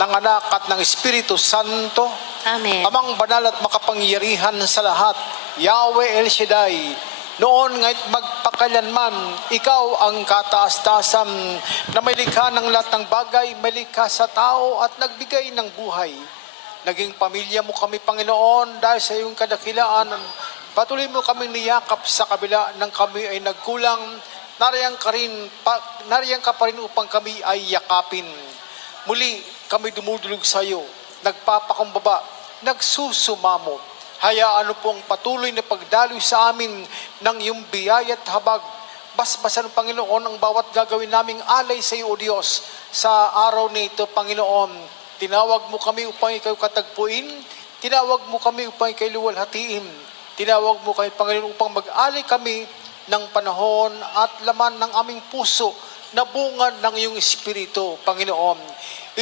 ng Anak at ng Espiritu Santo. Amen. Amang banal at makapangyarihan sa lahat, Yahweh El Shaddai, noon nga't magpakailanman, ikaw ang kataas-taasan na may likha ng lahat ng bagay, may likha sa tao at nagbigay ng buhay. Naging pamilya mo kami, Panginoon, dahil sa iyong kadakilaan. Patuloy mo kaming niyakap sa kabila ng kami ay nagkulang. Nariyan ka pa rin upang kami ay yakapin. Muli kami dumudulog sa iyo, nagpapakumbaba, nagsusumamo. Hayaan mo pong patuloy na pagdaloy sa amin ng iyong biyaya at habag. Basbasan, Panginoon, ang bawat gagawin naming alay sa iyo, O Diyos, sa araw nito, Panginoon. Tinawag mo kami upang ikaw katagpuin. Tinawag mo kami upang ikaw luwalhatiin. Tinawag mo kami, Panginoon, upang mag-alay kami ng panahon at laman ng aming puso na bunga ng iyong Espiritu, Panginoon.